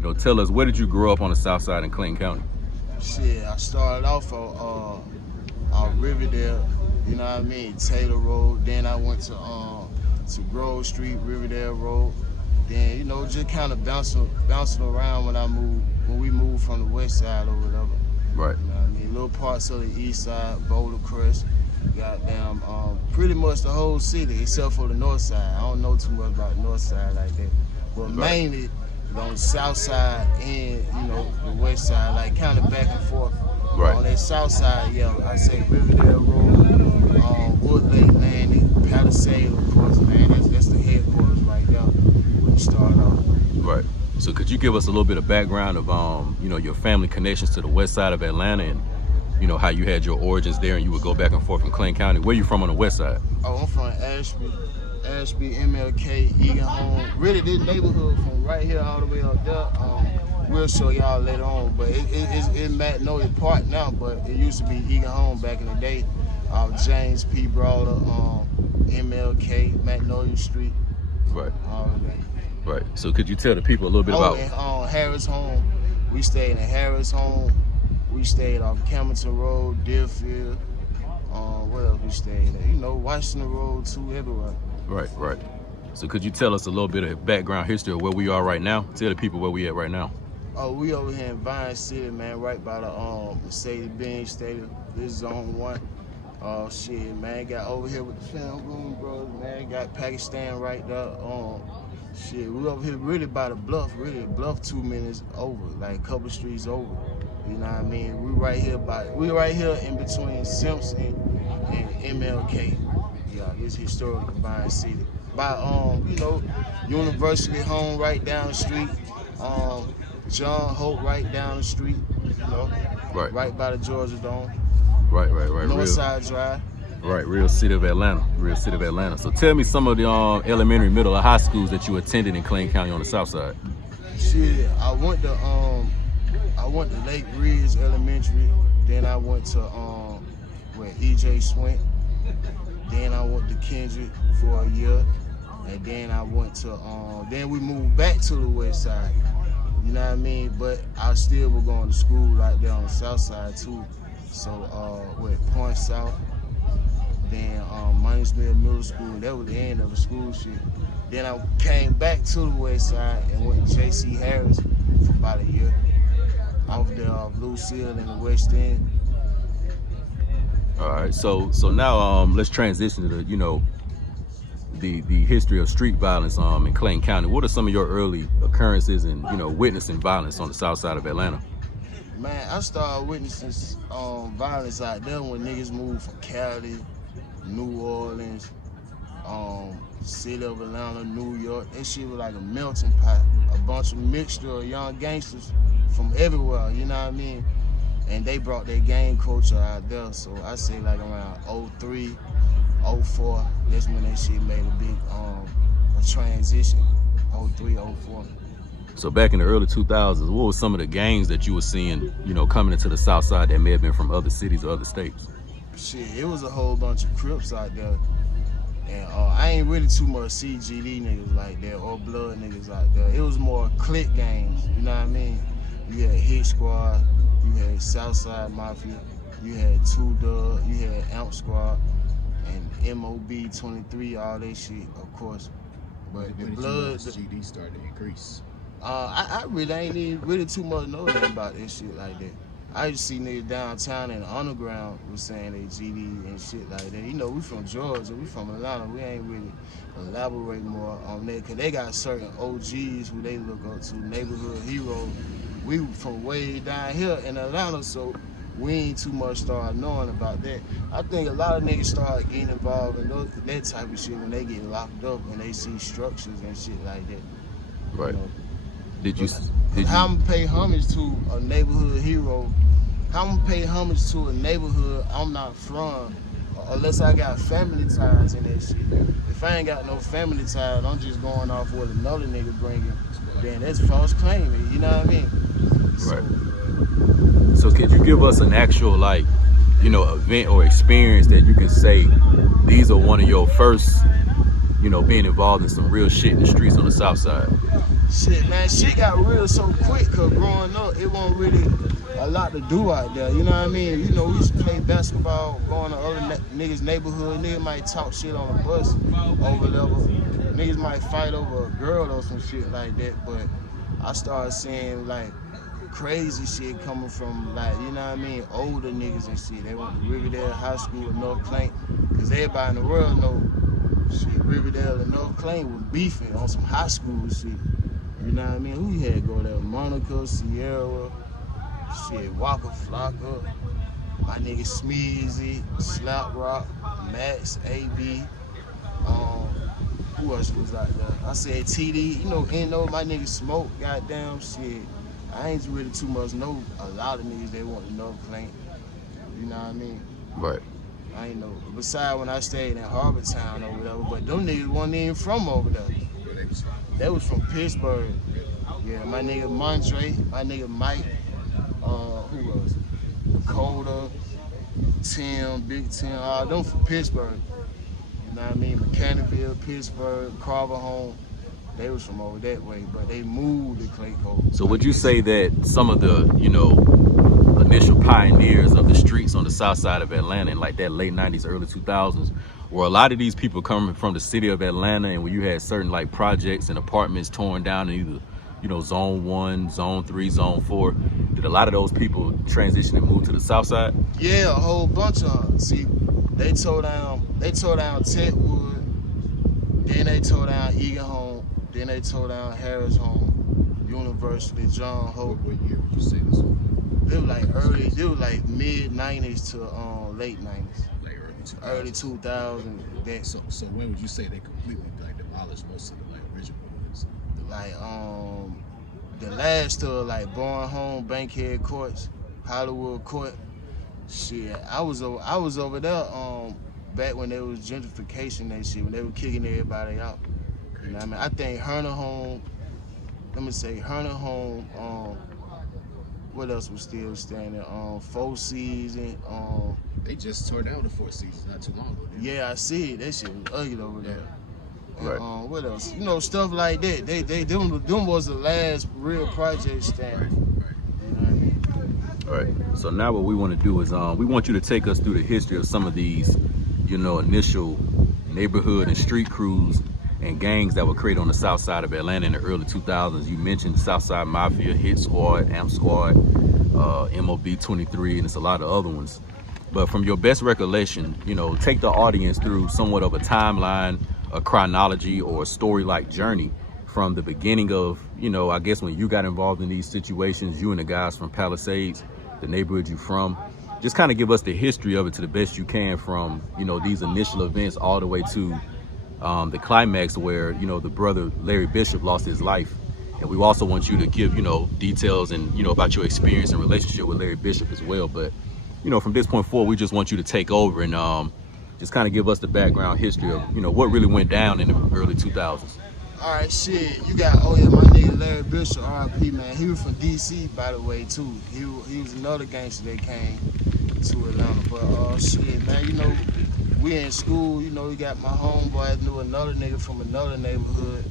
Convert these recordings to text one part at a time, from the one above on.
You know, tell us, where did you grow up on the south side in Clayton County? Shit, I started off on Riverdale, you know what I mean, Taylor Road. Then I went to Grove Street, Riverdale Road. Then, you know, just kind of bouncing around when we moved from the west side or whatever. Right. You know what I mean? Little parts of the east side, Boulder Crest, goddamn, pretty much the whole city except for the north side. I don't know too much about the north side like that. But mainly on the south side and, you know, the west side, like kind of back and forth. Right. On that south side, yeah, I say Riverdale Road, Wood Lake Landing, Palisade, of course, man. That's the headquarters right there when you start off. Right. So could you give us a little bit of background of, you know, your family connections to the west side of Atlanta and, you know, how you had your origins there and you would go back and forth from Clayton County? Where you from on the west side? Oh, I'm from Ashby, MLK, Egan Home. Really, this neighborhood from right here all the way up there. We'll show y'all later on, but it's Magnolia Park now, but it used to be Egan Home back in the day. James P. Brawler, MLK, Magnolia Street. Right. All of that. Right. So could you tell the people a little bit about... And Harris Home. We stayed in Harris Home. We stayed off Camilton Road, Deerfield. What else we stayed at? You know, Washington Road too, everywhere. Right, right. So could you tell us a little bit of background history of where we are right now? Tell the people where we at right now. Oh, we over here in Vine City, man, right by the Mercedes-Benz Stadium. This is Zone 1. Oh, shit, man, got over here with the film room, bro, man. Got Pakistan right there. Shit, we over here really by the Bluff, really. Bluff 2 minutes over, like a couple streets over. You know what I mean? We right here in between Simpson and MLK. Yeah, it's historic Vine City. By you know, University Home right down the street. John Hope right down the street, you know. Right by the Georgia Dome. Right. Northside Drive. Right, real city of Atlanta. So tell me some of the elementary, middle, or high schools that you attended in Clayton County on the south side. Shit, I went to Lake Ridge Elementary. Then I went to where E.J. Swint. Then I went to Kendrick for a year. And then I went to then we moved back to the west side. You know what I mean? But I still was going to school right there on the south side too. So Point South, then Minesville Middle School. That was the end of the school shit. Then I came back to the west side and went to J.C. Harris for about a year. Off there off Lucille in the West End. All right, so now let's transition to the, you know, the history of street violence in Clayton County. What are some of your early occurrences and, you know, witnessing violence on the south side of Atlanta? Man, I started witnessing violence out there when niggas moved from Cali, New Orleans, city of Atlanta, New York. That shit was like a melting pot, a bunch of mixture of young gangsters from everywhere, you know what I mean? And they brought their gang culture out there. So I say like around 03, 04, that's when that shit made a big a transition, 03, 04. So back in the early 2000s, what were some of the gangs that you were seeing, you know, coming into the south side that may have been from other cities or other states? Shit, it was a whole bunch of Crips out there. And I ain't really too much CGD niggas like that or blood niggas out there. It was more clique gangs, you know what I mean? You had Hit Squad, you had Southside Mafia, you had Two Dub, you had Amp Squad, and MOB 23, all that shit, of course. But the blood, the GD started to increase. I really ain't even really too much know nothing about this shit like that. I used to see niggas downtown in the underground was saying they GD and shit like that. You know, we from Georgia, we from Atlanta. We ain't really elaborate more on that because they got certain OGs who they look up to, neighborhood heroes. We from way down here in Atlanta, so we ain't too much start knowing about that. I think a lot of niggas start getting involved in that type of shit when they get locked up and they see structures and shit like that. Right. You know? Did you? How I'm pay homage to a neighborhood hero? How I'm pay homage to a neighborhood I'm not from, unless I got family ties in that shit. If I ain't got no family ties, I'm just going off what another nigga bringing. Then that's false claiming. You know what I mean? Right. So could you give us an actual, like, you know, event or experience that you can say these are one of your first you know, being involved in some real shit in the streets on the South Side? Shit, man, shit got real so quick, cause growing up, it wasn't really a lot to do out there, you know what I mean? You know, we used to play basketball, going to other niggas' neighborhood, niggas might talk shit on the bus over level, niggas might fight over a girl or some shit like that, but I started seeing, like, crazy shit coming from, like, you know what I mean, older niggas and shit. They went to Riverdale High School in North Clayton, cause everybody in the world know, shit, Riverdale and North Clayton was beefing on some high school shit. You know what I mean? Who you had go there? Monica, Sierra, shit, Walker Flocka, my nigga Smeezy, Slap Rock, Max, AB, who else was out there? I said TD, you know, Eno, my nigga Smoke, goddamn shit. I ain't really too much know a lot of niggas they want to know Clayton. You know what I mean? Right. I ain't know. Besides when I stayed in Harbor Town or whatever, but them niggas wasn't even from over there. They was from Pittsburgh. Yeah, my nigga Mondre, my nigga Mike, who else? Dakota, Tim, Big Tim, all them from Pittsburgh. You know what I mean? Mechanicsville, Pittsburgh, Carver Home. They was from over that way, but they moved to Clayco. So would you say that some of the, you know, initial pioneers of the streets on the South Side of Atlanta in like that late 90s, early 2000s, were a lot of these people coming from the city of Atlanta, and when you had certain like projects and apartments torn down in either, you know, zone 1, zone 3, zone 4, did a lot of those people transition and move to the South Side? Yeah, a whole bunch of them. See, they tore down Tetwood, then they tore down Egan Home, then they tore down Harris Home, University, John Hope. What year would you say this was? They were like mid 90s to late 90s. Like Early 2000s. That, So when would you say they completely like demolished most of the like original ones? like the last of like Bourne Home, Bankhead Courts, Hollywood Court. Shit, I was over there back when there was gentrification and shit, when they were kicking everybody out. You know what I mean? I think Herner Home, Herner Home, what else was still standing? Four Seasons, They just tore down the Four Seasons not too long ago. yeah, I see it. That shit was ugly over there. Right. What else? You know, stuff like that. Them was the last real project standing. You know what I mean? All right. So now what we want to do is we want you to take us through the history of some of these, you know, initial neighborhood and street crews and gangs that were created on the South Side of Atlanta in the early 2000s. You mentioned Southside Mafia, Hit Squad, Amp Squad, MOB 23, and it's a lot of other ones. But from your best recollection, you know, take the audience through somewhat of a timeline, a chronology, or a story-like journey from the beginning of, you know, I guess when you got involved in these situations, you and the guys from Palisades, the neighborhood you from. Just kind of give us the history of it to the best you can from, you know, these initial events all the way to the climax where, you know, the brother Larry Bishop lost his life. And we also want you to give, you know, details and, you know, about your experience and relationship with Larry Bishop as well. But, you know, from this point forward, we just want you to take over and just kind of give us the background history of, you know, what really went down in the early 2000s. All right, shit. You got, oh yeah, my nigga Larry Bishop, R.I.P. man. He was from D.C. by the way too. He was another gangster that came to Atlanta. But shit, man, you know, we in school. You know, we got my homeboy knew another nigga from another neighborhood.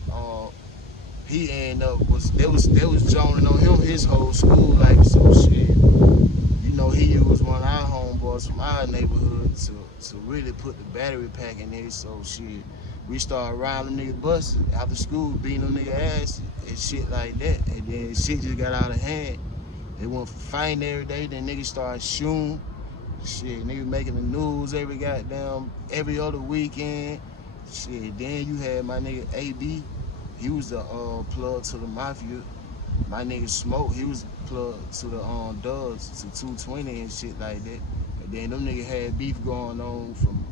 He ended up they was joning on him his whole school life. So shit, you know, he was one of our homeboys from our neighborhood to really put the battery pack in there. So shit, we started riding them niggas buses after school, beating them nigga ass and shit like that. And then shit just got out of hand. They went for fighting every day. Then niggas started shooting. Shit, niggas making the news every other weekend. Shit, then you had my nigga AB. He was the plug to the Mafia. My nigga Smoke, he was plug to the Dubs, to 220 and shit like that. And then them niggas had beef going on from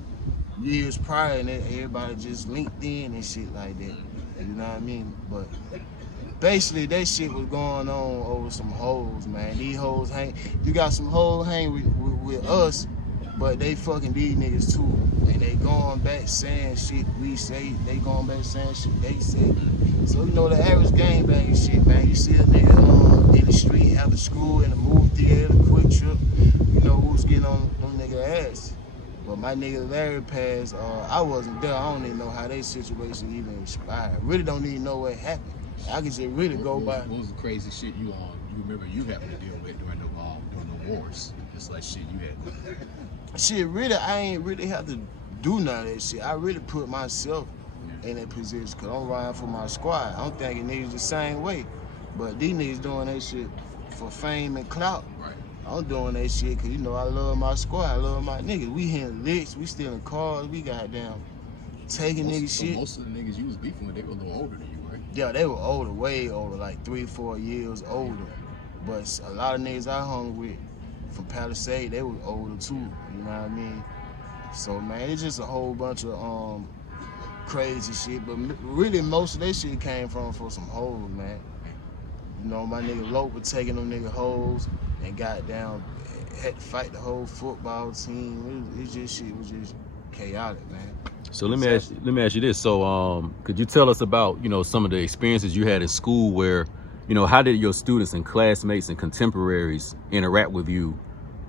years prior, and everybody just linked in and shit like that. You know what I mean? But basically, that shit was going on over some hoes, man. These hoes you got some hoes hang with us, but they fucking these niggas too. And they going back saying shit we say, they going back saying shit they say. So, you know, the average gangbang shit, man. You see a nigga in the street after school, in the movie theater, Quick Trip, you know, who's getting on them nigga ass. But my nigga Larry passed. I wasn't there. I don't even know how that situation even expired. Really don't even know what happened. I can just really go by. What was the crazy shit you remember you having to deal with during the wars? Just like shit you had. Shit, really, I ain't really have to do none of that shit. I really put myself in that position because I'm riding for my squad. I'm thinking niggas the same way. But these niggas doing that shit for fame and clout. Right. I'm doing that shit because, you know, I love my squad. I love my niggas. We hitting licks. We stealing cars. We goddamn taking niggas shit. Most of the niggas you was beefing with, they were a little older than you, right? Yeah, they were older, way older, like 3-4 years older. But a lot of niggas I hung with from Palisade, they were older too. You know what I mean? So, man, it's just a whole bunch of crazy shit. But really, most of that shit came from for some hoes, man. You know, my nigga Lope was taking them nigga hoes and got down, had to fight the whole football team. It just shit was just chaotic, man. So let me ask you this. So could you tell us about, you know, some of the experiences you had in school where, you know, how did your students and classmates and contemporaries interact with you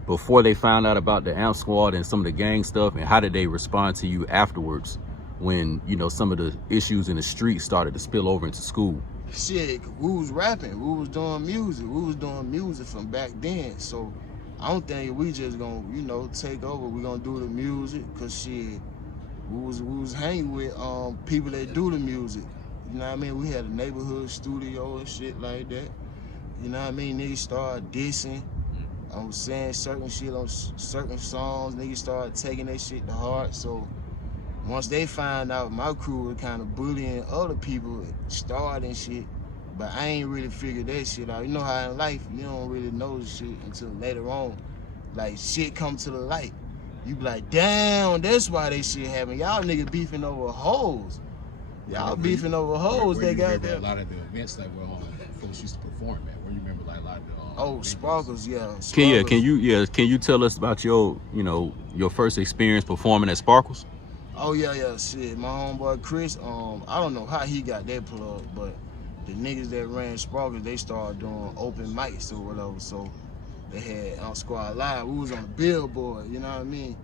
before they found out about the AMP squad and some of the gang stuff, and how did they respond to you afterwards when, you know, some of the issues in the street started to spill over into school? Shit, we was rapping, we was doing music from back then. So I don't think we just gonna, you know, take over. We gonna do the music, cause shit, we was hanging with people that do the music. You know what I mean? We had a neighborhood studio and shit like that. You know what I mean? Niggas started dissing. I'm saying certain shit on certain songs. Niggas started taking that shit to heart. So once they find out my crew was kind of bullying other people, starting shit, but I ain't really figured that shit out. You know how in life, you don't really know shit until later on. Like, shit come to the light. You be like, damn, that's why they shit happen. Y'all niggas beefing over hoes. Y'all beefing over hoes. They got there. A lot of the events like where folks used to perform at. Where you remember like a lot of the Sparkles, yeah. Sparkles. Can you tell us about your, you know, your first experience performing at Sparkles? Oh yeah, shit. My homeboy Chris, I don't know how he got that plug, but the niggas that ran Sparkles, they started doing open mics or whatever. So they had on Squad Live. We was on the billboard, you know what I mean?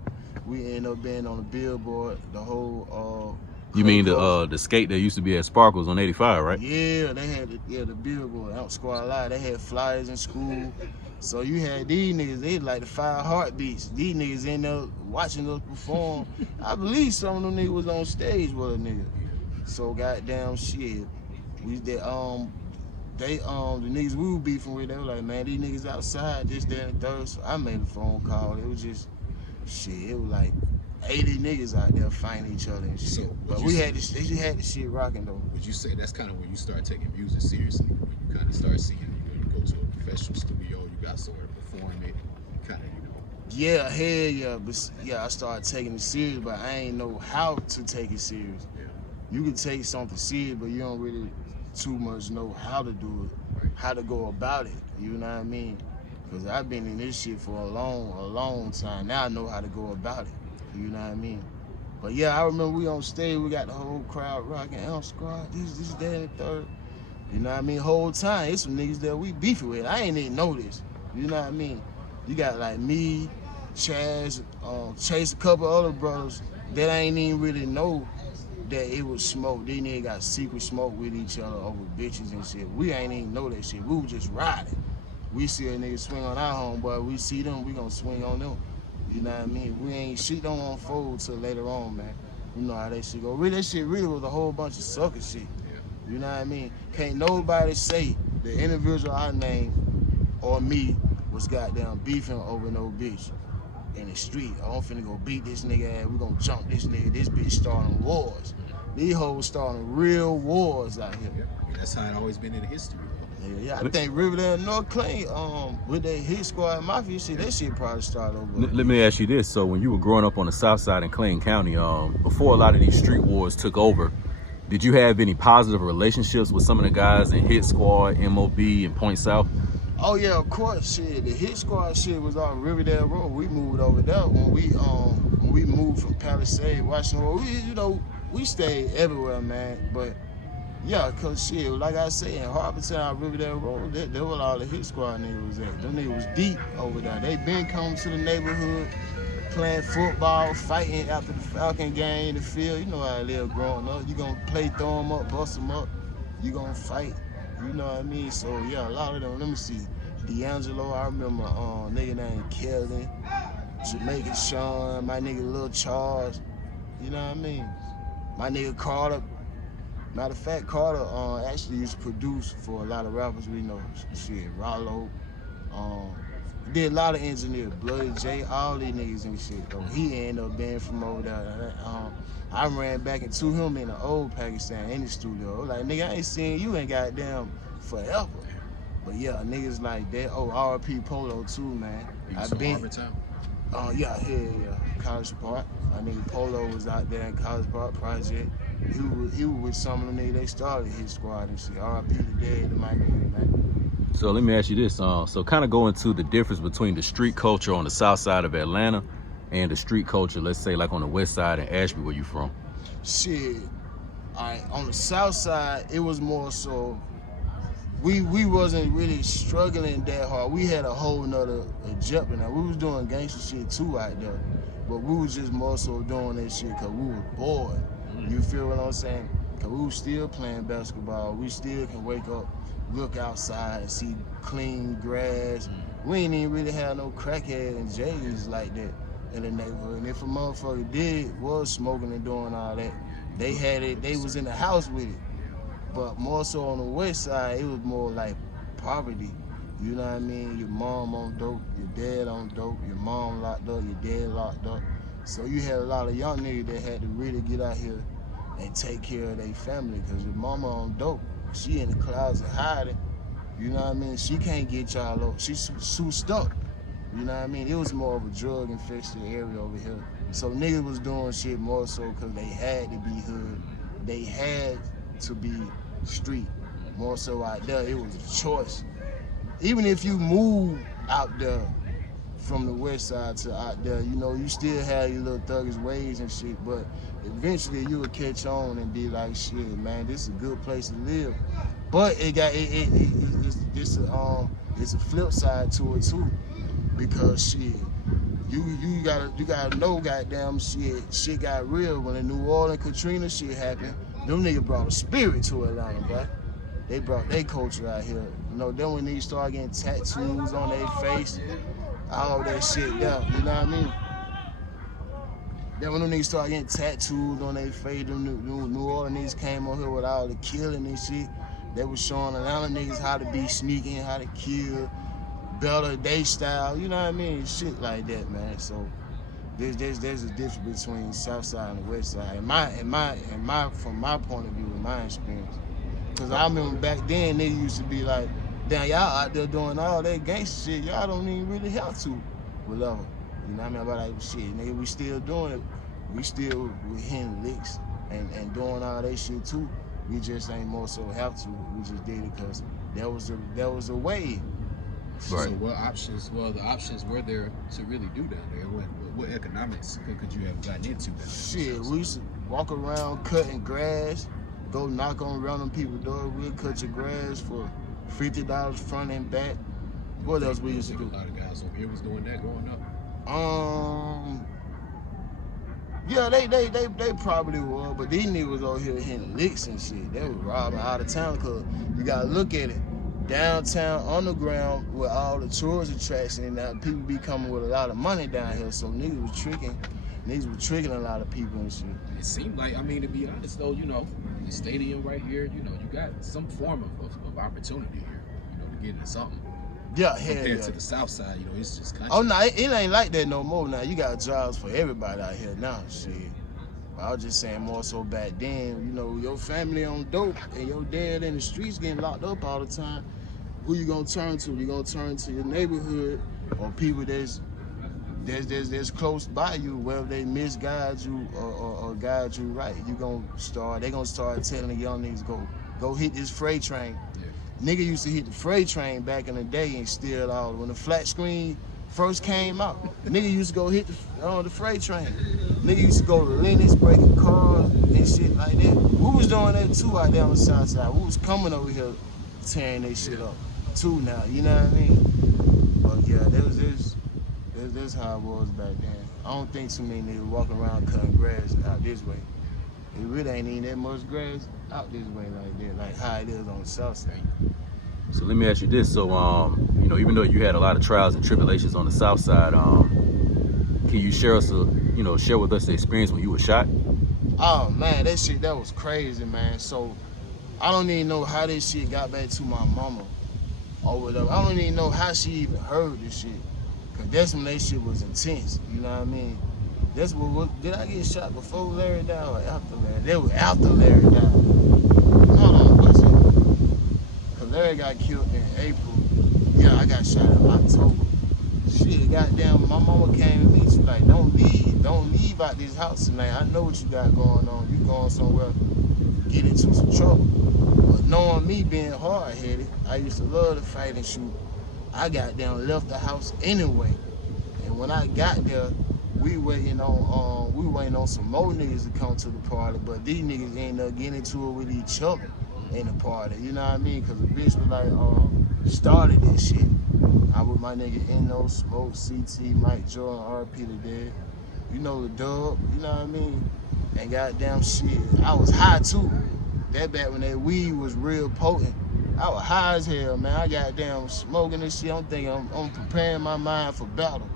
We ended up being on the billboard, the whole You mean the skate that used to be at Sparkles on 85, right? Yeah, they had the billboard out Squad Live. They had flyers in school. So you had these niggas, they like the 5 heartbeats. These niggas in there watching us perform. I believe some of them niggas was on stage with a nigga. So goddamn shit. The niggas we were beefing with, they were like, man, these niggas outside, this, that, and third. So I made a phone call. It was just shit. It was like 80 niggas out there fighting each other and shit. So, but they had the shit rocking though. Would you say that's kind of when you start taking music seriously? When you kind of start seeing, you go to a professional studio, you got somewhere to perform it, kind of, you know. Yeah, hell yeah. But yeah, I started taking it serious, but I ain't know how to take it serious. Yeah. You can take something serious, but you don't really too much know how to do it, how to go about it. You know what I mean? Because I've been in this shit for a long time. Now I know how to go about it. You know what I mean? But yeah, I remember we on stage, we got the whole crowd rocking, AMP squad, this, that, and third. You know what I mean? Whole time, it's some niggas that we beefing with. I ain't even know this. You know what I mean? You got like me, Chaz, Chase, a couple other brothers that I ain't even really know that it was smoke. These niggas got secret smoke with each other over bitches and shit. We ain't even know that shit. We were just riding. We see a nigga swing on our homeboy, we see them, we gonna swing on them. You know what I mean? Shit don't unfold till later on, man. You know how that shit go. Really, that shit really was a whole bunch of sucker shit. Yeah. You know what I mean? Can't nobody say the individual I named or me was goddamn beefing over no bitch in the street. I'm finna go beat this nigga ass. We gonna jump this nigga. This bitch starting wars. These hoes starting real wars out here. Yeah. That's how it always been in history. Yeah, I think Riverdale and North Clayton, with that hit squad mafia shit, that shit probably started over. Let me ask you this. So when you were growing up on the Southside in Clayton County, before a lot of these street wars took over, did you have any positive relationships with some of the guys in Hit Squad, MOB, and Point South? Oh yeah, of course, shit. The Hit Squad shit was on Riverdale Road. We moved over there when we moved from Palisade, Washington. We stayed everywhere, man. But yeah, cause shit, like I said, in Harbortown, Riverdale Road, there was all the Hit Squad niggas was at. Them niggas was deep over there. They been coming to the neighborhood, playing football, fighting after the Falcon game in the field. You know how I live growing up. You gonna play, throw them up, bust them up. You gonna fight. You know what I mean? So yeah, a lot of them. Let me see. D'Angelo, I remember nigga named Kelly, Jamaican Sean, my nigga Lil Charles. You know what I mean? My nigga Carter. Matter of fact, Carter actually used to produce for a lot of rappers we know. Shit, Rollo. Did a lot of engineers, Bloody J, all these niggas and shit. Though he ended up being from over there. I ran back into him in the old Pakistan in the studio. Like, nigga, I ain't seen you in goddamn forever. But yeah, niggas like that. Oh, R.P. Polo too, man. I been. Yeah, College Park. My nigga Polo was out there in College Park Project. He was with some of them niggas. They started his squad and shit. R.P. the dead to my nigga, man. So let me ask you this, so kind of go into the difference between the street culture on the south side of Atlanta and the street culture, let's say like on the west side in Ashby, where you from? Shit, on the south side, it was more so, we wasn't really struggling that hard. We had a whole nother agenda. Now, we was doing gangster shit too out there, but we was just more so doing that shit because we were bored. You feel what I'm saying? Because we was still playing basketball. We still can wake up, look outside and see clean grass. We ain't even really have no crackhead and J's like that in the neighborhood. And if a motherfucker was smoking and doing all that, they had it, they was in the house with it. But more so on the west side, it was more like poverty. You know what I mean? Your mom on dope, your dad on dope, your mom locked up, your dad locked up. So you had a lot of young niggas that had to really get out here and take care of their family, because your mama on dope. She in the closet hiding. You know what I mean? She can't get y'all up. She's stuck. You know what I mean? It was more of a drug infested area over here. So niggas was doing shit more so because they had to be hood. They had to be street. More so out there, it was a choice. Even if you move out there from the west side to out there, you know, you still have your little thuggish ways and shit, but eventually you will catch on and be like, shit, man, this is a good place to live. But it's a flip side to it too, because shit, you gotta know, goddamn shit got real when the New Orleans Katrina shit happened. Them niggas brought a spirit to Atlanta, boy. They brought their culture out here. You know, then when they start getting tattoos on their face, all that shit there, you know what I mean? Then when them niggas start getting tattoos on their face, them New Orleans niggas came on here with all the killing and shit. They was showing Atlanta niggas how to be sneaking, how to kill, better day style, you know what I mean? Shit like that, man. So there's a difference between South Side and the West Side. From my point of view, in my experience. Cause I remember back then niggas used to be like, damn, y'all out there doing all that gangster shit, y'all don't even really have to. Whatever. You know what I mean? About like, shit, nigga, we still doing it. We still hitting licks and doing all that shit too. We just ain't more so have to. We just did it because there was a way. Right. So what options? Well, the options were there to really do down there. What economics could you have gotten into? Shit, we used to walk around cutting grass, go knock on random people's door. We'll cut your grass for $50 front and back. What else we used to do? A lot of guys over here was doing that growing up. Yeah, they probably were, but these niggas over here hitting licks and shit. They was robbing out of town, cause you gotta look at it. Downtown underground with all the tourist attractions, and now people be coming with a lot of money down here, so niggas was tricking. Niggas were tricking a lot of people and shit. It seemed like, I mean, to be honest though, you know, the stadium right here, you know, you got some form of opportunity here, you know, to get into something. Yeah, hell compared yeah. to the south side, you know, it's just country. Oh no, it ain't like that no more now. You got jobs for everybody out here now, shit. I was just saying more so back then, you know, your family on dope and your dad in the streets getting locked up all the time. Who you gonna turn to? You gonna turn to your neighborhood or people that's close by you, whether they misguide you or guide you right. They gonna start telling the young niggas go hit this freight train. Yeah. Nigga used to hit the freight train back in the day and steal all. When the flat screen first came out, nigga used to go hit the freight train. Nigga used to go to Lennox, breaking cars and shit like that. We was doing that too out there on the south side. We was coming over here tearing that shit up too now, you know what I mean? But yeah, that's how it was back then. I don't think too many niggas walking around cutting grass out this way. It really ain't even that much grass out this way like that, like how it is on the south side. So let me ask you this. So, you know, even though you had a lot of trials and tribulations on the south side, can you share share with us the experience when you were shot? Oh man, that was crazy, man. So I don't even know how this shit got back to my mama or whatever. I don't even know how she even heard this shit. Cause that's when that shit was intense. You know what I mean? That's what did I get shot before Larry died or after Larry? That was after Larry died. Hold on, what's it? Cause Larry got killed in April. Yeah, I got shot in October. Shit, goddamn, my mama came to me. She like, don't leave out this house tonight. I know what you got going on. You going somewhere, get into some trouble. But knowing me being hard-headed, I used to love to fight and shoot. I goddamn left the house anyway. And when I got there, we waiting on some more niggas to come to the party. But these niggas ended up getting into it with each other in the party. You know what I mean? Cause the bitch was like, started this shit. I with my nigga Eno, Smoke, CT, Mike Jordan, RP the dead. You know the dub, you know what I mean? And goddamn shit, I was high too. That back when that weed was real potent. I was high as hell, man. I goddamn smoking this shit. I'm thinking I'm preparing my mind for battle.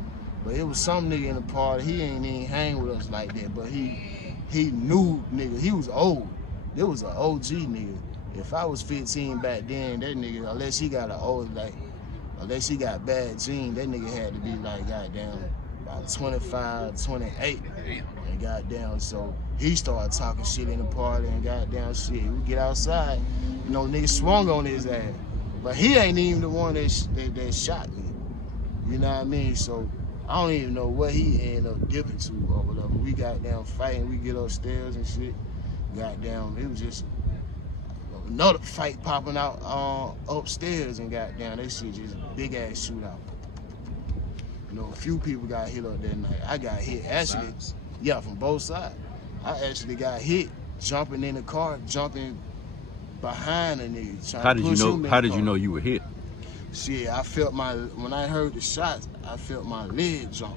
But it was some nigga in the party, he ain't even hang with us like that. But he knew nigga, he was old. It was an OG nigga. If I was 15 back then, that nigga, unless he got unless he got bad genes, that nigga had to be like goddamn about 25, 28. And goddamn, so he started talking shit in the party and goddamn shit. We get outside, you know, nigga swung on his ass. But he ain't even the one that shot me. You know what I mean? So I don't even know what he ended up dipping to or whatever. We got down fighting, we get upstairs and shit. Goddamn, it was just another fight popping out upstairs and goddamn, that shit just big ass shootout. You know, a few people got hit up that night. I got hit actually, yeah, from both sides. I actually got hit jumping in the car, jumping behind a nigga. How did you know? How did you know you were hit? Shit, I felt when I heard the shots, I felt my leg jump.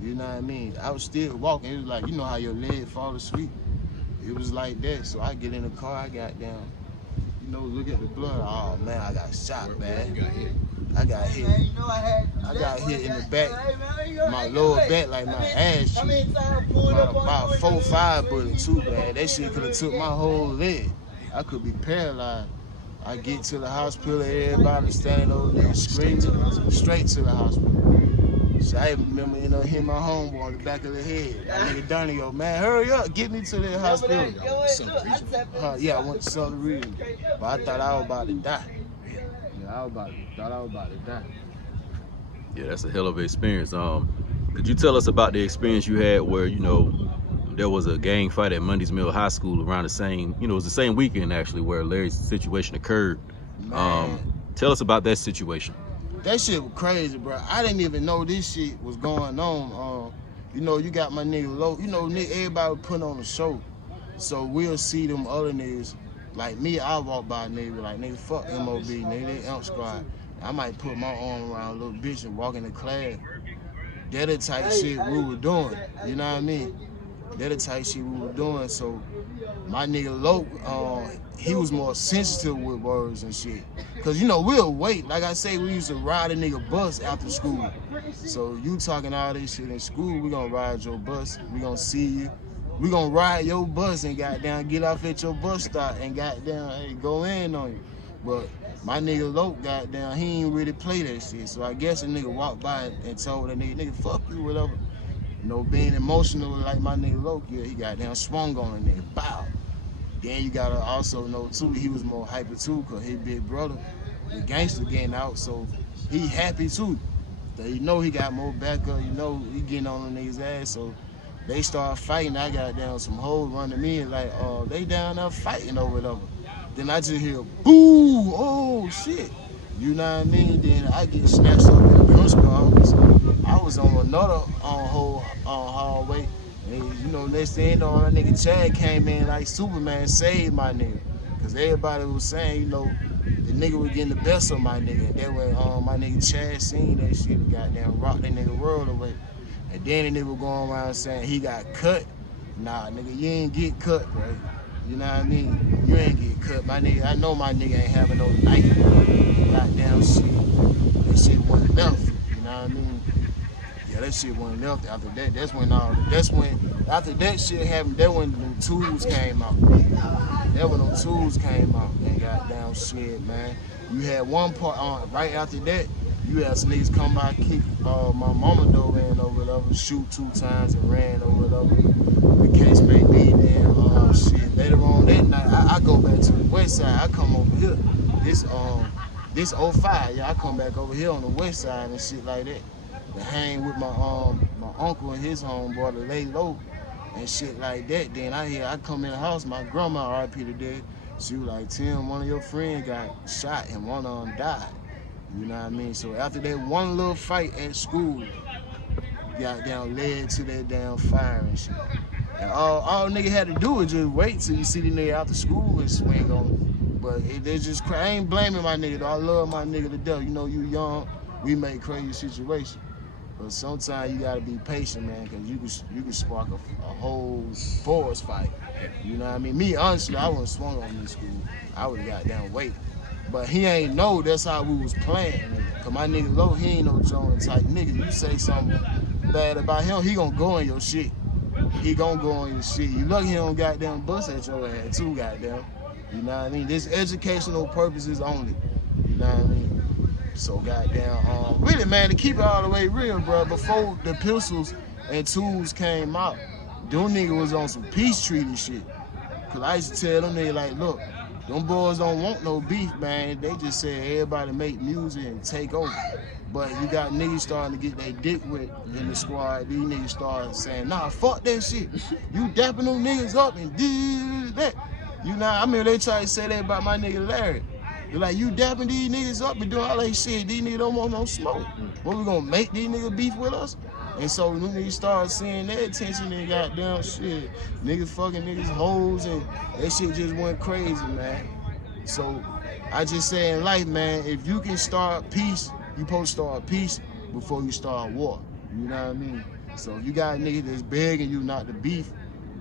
You know what I mean? I was still walking. It was like, you know how your leg fall asleep? It was like that. So I get in the car, I got down. You know, look at the blood. Oh man, I got shot, man. I got hit. I got hit in the back, my lower back, like my ass cheek. About 4-5 bullets too, man. That shit could have took my whole leg. I could be paralyzed. I get to the hospital, everybody standing over there screaming, straight to the hospital. So I remember, you know, hitting my homeboy on the back of the head. That nigga Donnie go, man, hurry up, get me to the hospital. Yeah, I went to Southern Region, but I thought I was about to die. Yeah, thought I was about to die. Yeah, that's a hell of an experience. Could you tell us about the experience you had where, you know, there was a gang fight at Mundy's Mill High School around the same, you know, it was the same weekend actually where Larry's situation occurred. Tell us about that situation. That shit was crazy, bro. I didn't even know this shit was going on. You know, you got my nigga Low. You know, everybody would put on a show. So we'll see them other niggas. Like me, I walk by a nigga like, nigga, fuck MOB, nigga, they Amp Squad. I might put my arm around a little bitch and walk in the class. That the type shit we were doing. You know what I mean? That the type shit we were doing. So my nigga Low, he was more sensitive with words and shit. Cause you know, we'll wait. Like I say, we used to ride a nigga bus after school. So you talking all this shit in school, we gonna ride your bus, we gonna see you. We gonna ride your bus and goddamn get off at your bus stop and goddamn, hey, go in on you. But my nigga Low, goddamn, he ain't really play that shit. So I guess a nigga walked by and told that nigga, fuck you, whatever. You know, being emotional like my nigga Low, yeah, he goddamn swung on a nigga, bow. Then you gotta also know too, he was more hyper too, cause his big brother, the gangster getting out, so he happy too. So you know he got more backup, you know he getting on the nigga's ass, so they start fighting. I got down some hoes run to me and like, they down there fighting over whatever. Then I just hear, boo, oh shit. You know what I mean? Then I get snatched up in the principal office. I was on another whole hallway. And, you know, next thing you know, that nigga Chad came in like Superman, saved my nigga. Cause everybody was saying, you know, the nigga was getting the best of my nigga. That way, my nigga Chad seen that shit and goddamn rocked that nigga world away. And then the nigga going around saying he got cut. Nah, nigga, you ain't get cut, bro. You know what I mean? You ain't get cut, my nigga. I know my nigga ain't having no knife. Goddamn shit. That shit wasn't left. You know what I mean? Yeah, that shit wasn't left. After that, after that shit happened, that when them tools came out. That when them tools came out. And goddamn shit, man. You had one part on right after that. You had some niggas come by, kick my mama door in or whatever, shoot 2 times and ran or whatever. The case may be, then shit. Later on that night, I go back to the west side. I come over here. This 05, yeah, I come back over here on the west side and shit like that. To hang with my uncle and his homeboy to lay low and shit like that. Then I come in the house, my grandma RIP today. She was like, Tim, one of your friends got shot and one of them died. You know what I mean? So after that one little fight at school, goddamn led to that damn fire and shit. And all nigga had to do was just wait till you see the nigga after school and swing on him. But they just I ain't blaming my nigga though. I love my nigga to death. You know, you young, we make crazy situations. But sometimes you gotta be patient, man, because you can spark a whole forest fight. You know what I mean? Me, honestly, I wouldn't swung on me in school. I would've got down wait. But he ain't know that's how we was playing. Cause my nigga Low, he ain't no Jones type nigga. You say something bad about him, he gonna go in your shit. He gonna go on your shit. You lucky he don't goddamn bust at your ass too, goddamn. You know what I mean? This educational purposes only. You know what I mean? So goddamn, really, man, to keep it all the way real, bro, before the pistols and tools came out, them niggas was on some peace treaty shit. Cause I used to tell them niggas like, look, them boys don't want no beef, man. They just said everybody make music and take over. But you got niggas starting to get their dick wet in the squad. These niggas started saying, nah, fuck that shit. You dapping them niggas up and do that. You know, I mean, they try to say that about my nigga Larry. They're like, you dapping these niggas up and doing all that shit. These niggas don't want no smoke. What, we gonna make these niggas beef with us? And so when niggas started seeing their attention and goddamn shit, niggas fucking niggas hoes and that shit just went crazy, man. So I just say in life, man, if you can start peace, you supposed to start peace before you start war. You know what I mean? So if you got a nigga that's begging you not to beef,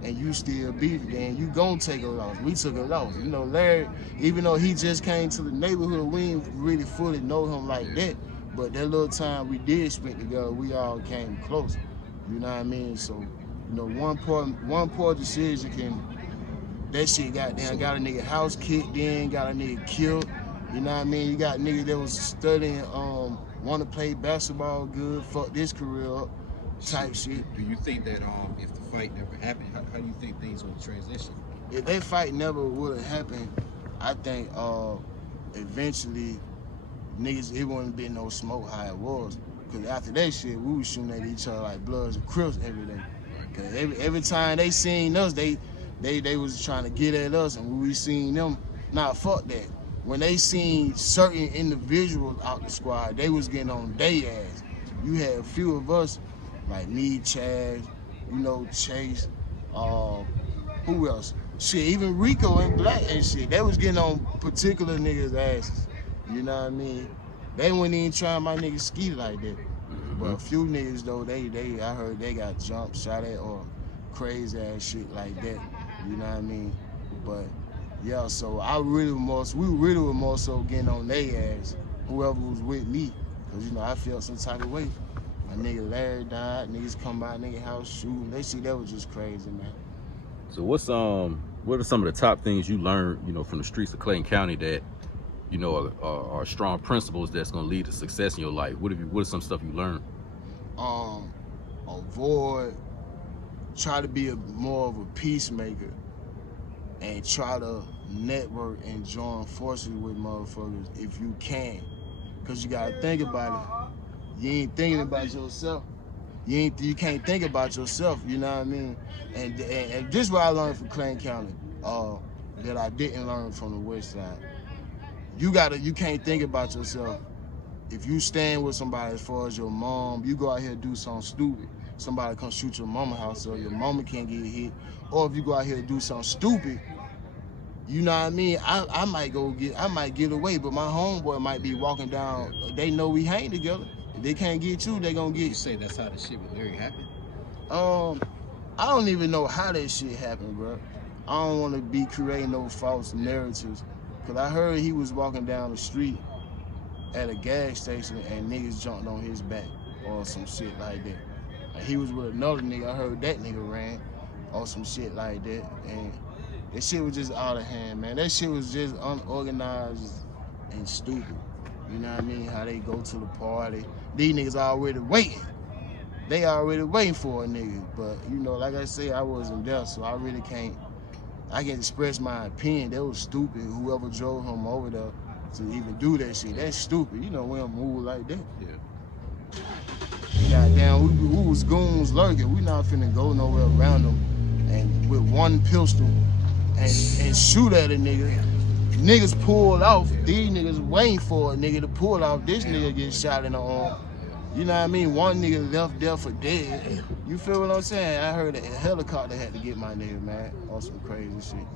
and you still beef, then you gon' take a loss. We took a loss. You know, Larry, even though he just came to the neighborhood, we ain't really fully know him like that. But that little time we did spend together, we all came close. You know what I mean? So, you know, one poor decision can, that shit got a nigga house kicked in, got a nigga killed. You know what I mean? You got niggas that was studying, want to play basketball good, fuck this career up, type shit. Do you think that if the fight never happened, how do you think things would transition? If that fight never would have happened, I think eventually niggas, it wouldn't be no smoke how it was. Cause after that shit, we was shooting at each other like Bloods and Crips every day. Cause every time they seen us, they was trying to get at us, and when we seen them, nah, fuck that. When they seen certain individuals out the squad, they was getting on their ass. You had a few of us, like me, Chaz, you know, Chase, who else? Shit, even Rico and Black and shit, they was getting on particular niggas' asses. You know what I mean? They wouldn't even try my niggas ski like that. But a few niggas though, I heard they got jumped, shot at, or crazy ass shit like that. You know what I mean? But yeah, so we really were more so getting on their ass, whoever was with me. Cause you know, I felt some type of way. My nigga Larry died, niggas come by nigga house shooting. That was just crazy, man. So what are some of the top things you learned, you know, from the streets of Clayton County that, you know, are strong principles that's gonna lead to success in your life? What are some stuff you learned? Try to be more of a peacemaker and try to network and join forces with motherfuckers if you can. Cause you gotta think about it. You ain't thinking about yourself. You can't think about yourself, you know what I mean? And this is what I learned from Clayton County, that I didn't learn from the West Side. You can't think about yourself. If you stand with somebody as far as your mom, you go out here and do something stupid. Somebody come shoot your mama house or your mama can't get hit. Or if you go out here and do something stupid, you know what I mean? I might get away, but my homeboy might be walking down. They know we hang together. If they can't get you, they gonna You get. say that's how the shit with Larry happened? I don't even know how that shit happened, bro. I don't want to be creating no false narratives, cause I heard he was walking down the street at a gas station and niggas jumped on his back or some shit like that. And he was with another nigga. I heard that nigga ran or some shit like that, and that shit was just out of hand, man. That shit was just unorganized and stupid. You know what I mean? How they go to the party. These niggas already waiting. They already waiting for a nigga. But, you know, like I said, I wasn't there, so I really can't, I can express my opinion. That was stupid. Whoever drove him over there to even do that shit, that's stupid. You know, we don't move like that. Yeah. Goddamn, we was goons lurking. We not finna go nowhere around them and with one pistol and shoot at a nigga. Niggas pulled off. These niggas waiting for a nigga to pull off. This nigga get shot in the arm. You know what I mean? One nigga left there for dead. You feel what I'm saying? I heard a helicopter had to get my nigga, man, on some crazy shit.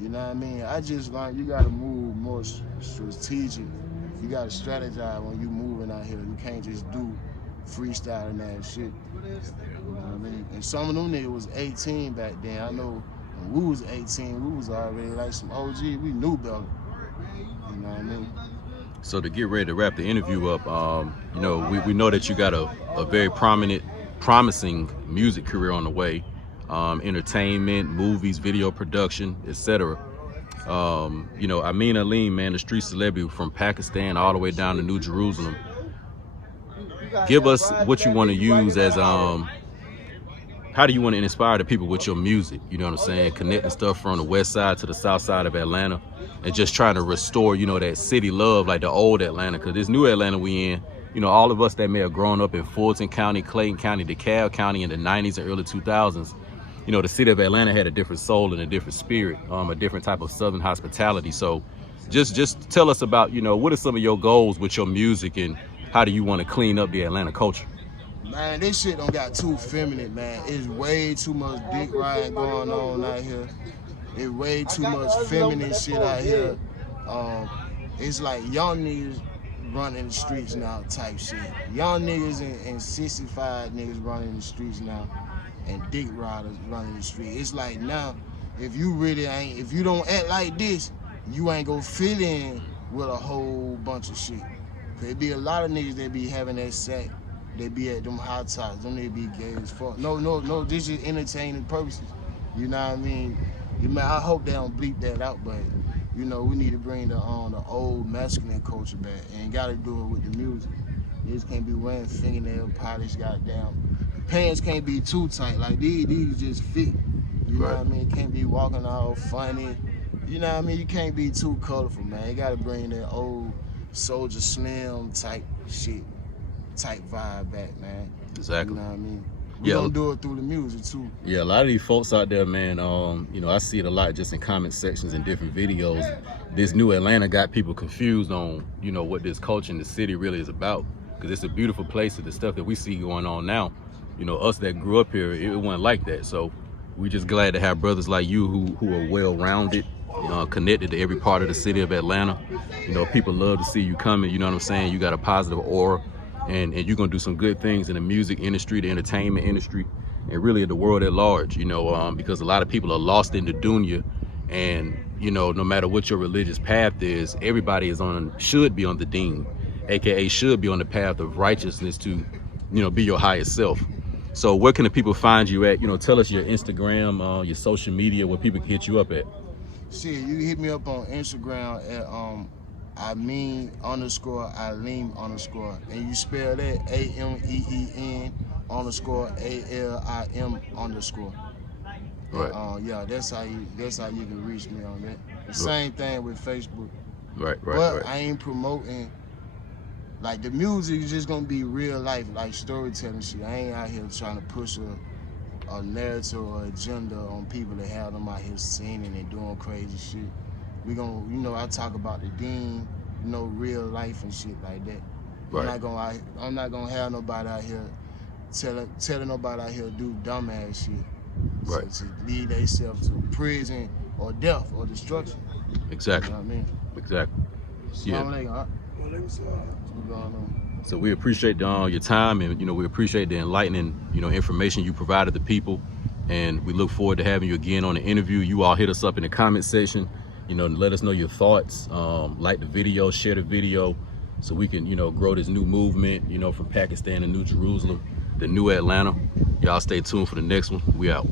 You know what I mean? I just learned you gotta move more strategic. You gotta strategize when you moving out here. You can't just do freestyling that shit. You know what I mean? And some of them niggas was 18 back then. I know when we was 18, we was already like some OG. We knew better. You know what I mean? So to get ready to wrap the interview up, you know, we know that you got a very promising music career on the way, entertainment, movies, video production, etc. You know, Ameem Alim, man, the street celebrity from Pakistan all the way down to New Jerusalem. Give us what you want to use as how do you want to inspire the people with your music? You know what I'm saying? Connecting stuff from the west side to the south side of Atlanta and just trying to restore, you know, that city love like the old Atlanta. Because this new Atlanta we in, you know, all of us that may have grown up in Fulton County, Clayton County, DeKalb County in the 90s and early 2000s, you know, the city of Atlanta had a different soul and a different spirit, a different type of Southern hospitality. So just tell us about, you know, what are some of your goals with your music and how do you want to clean up the Atlanta culture? Man, this shit don't got too feminine, man. It's way too much dick riding going on out here. It's way too much feminine shit out here. It's like young niggas running the streets now type shit. Young niggas and 65 niggas running the streets now and dick riders running the street. It's like now, if you don't act like this, you ain't gonna fit in with a whole bunch of shit. There be a lot of niggas that be having that sack. They be at them hot tops. Them they be gay as fuck. No. This is entertaining purposes. You know what I mean? I hope they don't bleep that out, but you know we need to bring the old masculine culture back, and gotta do it with the music. Niggas can't be wearing fingernail polish, goddamn. Pants can't be too tight. Like these just fit. You know what I mean? Can't be walking all funny. You know what I mean? You can't be too colorful, man. You gotta bring that old Soldier Slim type shit. Type vibe back, man. Exactly. You know what I mean? We gonna do it through the music too. Yeah, a lot of these folks out there, man, you know, I see it a lot just in comment sections and different videos. This new Atlanta got people confused on, you know, what this culture in the city really is about. Because it's a beautiful place, and the stuff that we see going on now, you know, us that grew up here, it wasn't like that. So we just glad to have brothers like you who are well-rounded, connected to every part of the city of Atlanta. You know, people love to see you coming, you know what I'm saying? You got a positive aura. And you're gonna do some good things in the music industry, the entertainment industry, and really the world at large, you know, because a lot of people are lost in the dunya, and you know, no matter what your religious path is, everybody should be on the deen, aka should be on the path of righteousness to, you know, be your highest self. So where can the people find you at? You know, tell us your Instagram, your social media, where people can hit you up at. Shit, you can hit me up on Instagram at Ameem _Alim _, and you spell that AMEEN _ALIM _. Right. Yeah, that's how you can reach me on that. The same thing with Facebook. Right. But I ain't promoting, like, the music is just gonna be real life, like storytelling shit. I ain't out here trying to push a narrative or agenda on people that have them out here singing and doing crazy shit. We gonna, you know, I talk about the deen, you know, real life and shit like that. Right. I'm not gonna have nobody out here telling nobody out here to do dumbass shit. Right. So to lead themselves to prison or death or destruction. Exactly. You know what I mean? Exactly. Yeah. What's going on? So we appreciate your time, and we appreciate the enlightening information you provided the people, and we look forward to having you again on the interview. You all hit us up in the comment section, and let us know your thoughts. Like the video, share the video, so we can grow this new movement, from Pakistan to New Jerusalem, the new Atlanta. Y'all stay tuned for the next one. We out.